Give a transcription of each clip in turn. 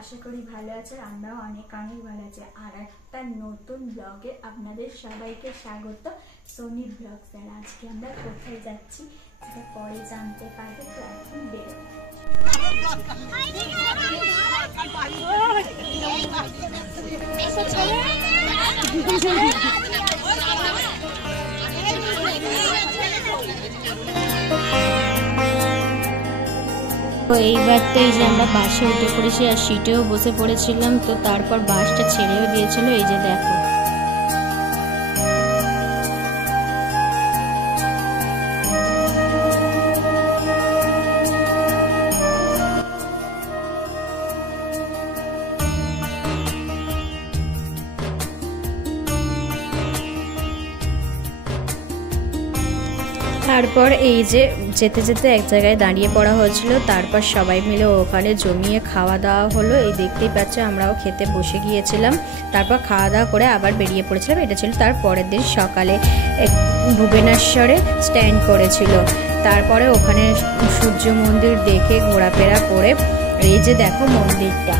আশা করি ভালো আছে, আমরাও অনেক অনেক ভালো আছি। আর একটা নতুন ব্লগে আপনাদের সবাইকে স্বাগত, সোনি ব্লগস। আর আজকে আমরা কোথায় যাচ্ছি সেটা পরে জানতে পারবে, তো এখন বেরোবো। তো এইবার তো এই যে আমরা বাসে উঠে পড়েছি আর সিটেও বসে পড়েছিলাম। তো তারপর বাসটা ছেড়েও দিয়েছিল, এই যে দেখো। তারপর এই যে যেতে যেতে এক জায়গায় দাঁড়িয়ে পড়া হয়েছিল, তারপর সবাই মিলে ওখানে জমিয়ে খাওয়া দাওয়া হলো। এই দেখতেই পাচ্ছ আমরাও খেতে বসে গিয়েছিলাম। তারপর খাওয়া দাওয়া করে আবার বেরিয়ে পড়েছিলাম। এটা ছিল তার পরের দিন সকালে ভুবনেশ্বরে স্ট্যান্ড করেছিল। তারপরে ওখানে সূর্য মন্দির দেখে ঘোরাফেরা করে এই যে দেখো মন্দিরটা।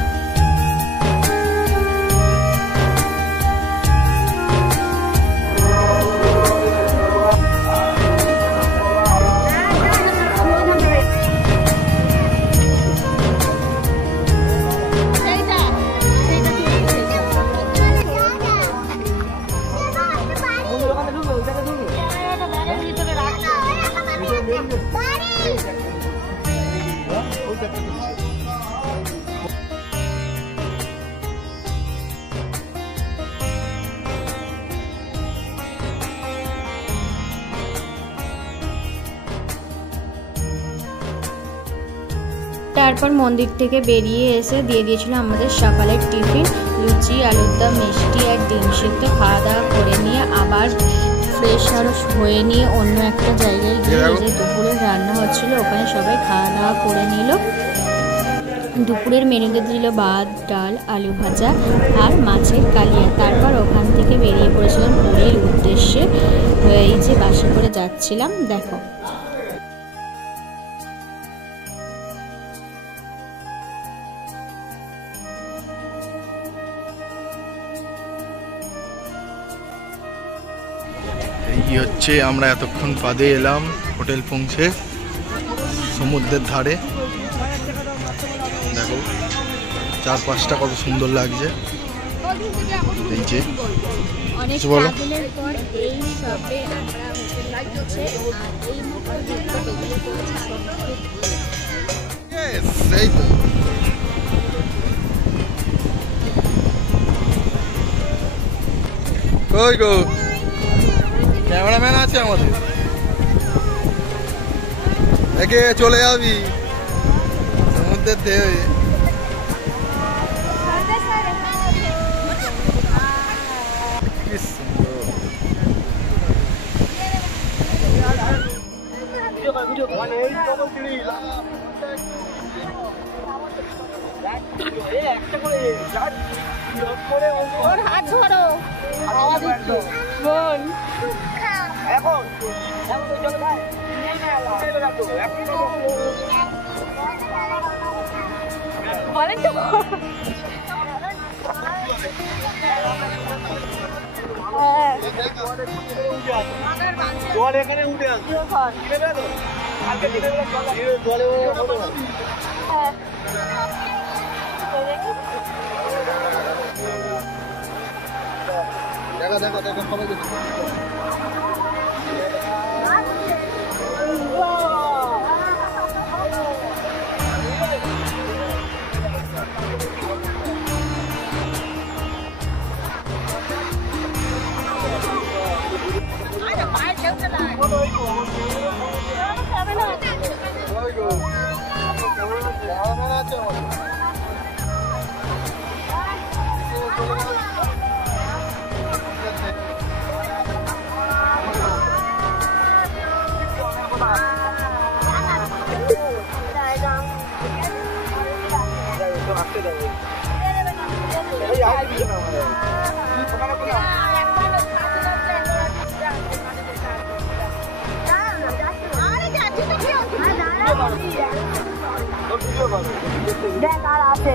তারপর মন্দির থেকে বেরিয়ে এসে দিয়ে দিয়েছিল আমাদের সকালের টিফিন, লুচি, আলুর দম, মিষ্টি আর ডিম সিদ্ধ। খাওয়া দাওয়া করে নিয়ে আবার ফ্রেশ আরও হয়ে নিয়ে অন্য একটা জায়গায় গিয়ে যে দুপুরের রান্না হচ্ছিল ওখানে সবাই খাওয়া দাওয়া করে নিল। দুপুরের মেনুতে দিল ভাত, ডাল, আলু ভাজা আর মাছের কালিয়া। তারপর ওখান থেকে বেরিয়ে পড়েছিলাম পুরীর উদ্দেশ্যে। এই যে বাসে করে যাচ্ছিলাম, দেখো। এই হচ্ছে আমরা এতক্ষণ বাদে এলাম হোটেল পৌঁছে সমুদ্রের ধারে। দেখো চারপাশটা কত সুন্দর লাগছে। এই যে বলো, এই তো কই গো ক্যামেরাম্যান আছে আমাদের, একে চলে যাবি সমুদ্রের ঢেউ। কি সুন্দর। হাত ধরো, আওয়াজ হচ্ছে বোন। এখন বলেন তো জল এখানে উঠে আসবে, জলে দেখা দেখা দেখা সবাই দেখ আর আসে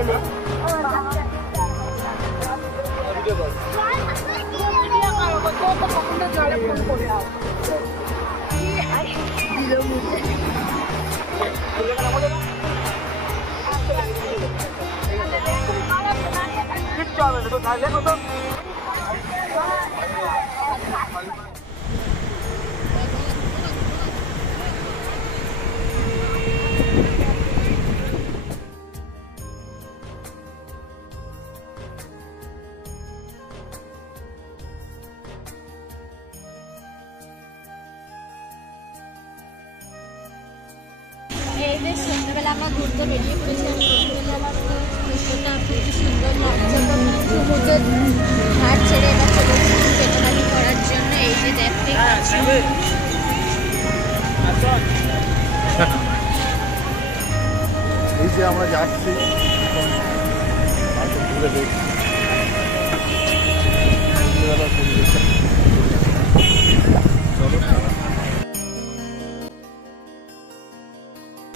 এই বেশ সন্ধ্যাবেলা আমরা ঘুরতে বেরিয়ে পড়েছিলাম। দৃশ্যটা খুব সুন্দর লাগছে। সমুদ্রের ঘাট ছেড়ে এবার চলে এসেছি পেটোনালি করার জন্য। এই যে দেখতে এই যে আমরা যাচ্ছি ঘুরে দেখছি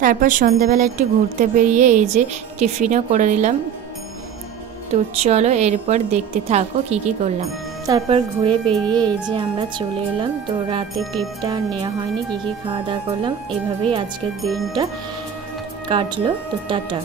তারপর সন্ধ্যাবেলা একটু ঘুরতে বেরিয়ে এই যে টিফিনও করে নিলাম। তো চলো এরপর দেখতে থাকো কি কি করলাম। তারপর ঘুরে বেরিয়ে এই যে আমরা চলে এলাম। তো রাতে ক্লিপটা আর নেওয়া হয়নি কি কি খাওয়া দাওয়া করলাম। এভাবেই আজকের দিনটা কাটলো। তো টাটা।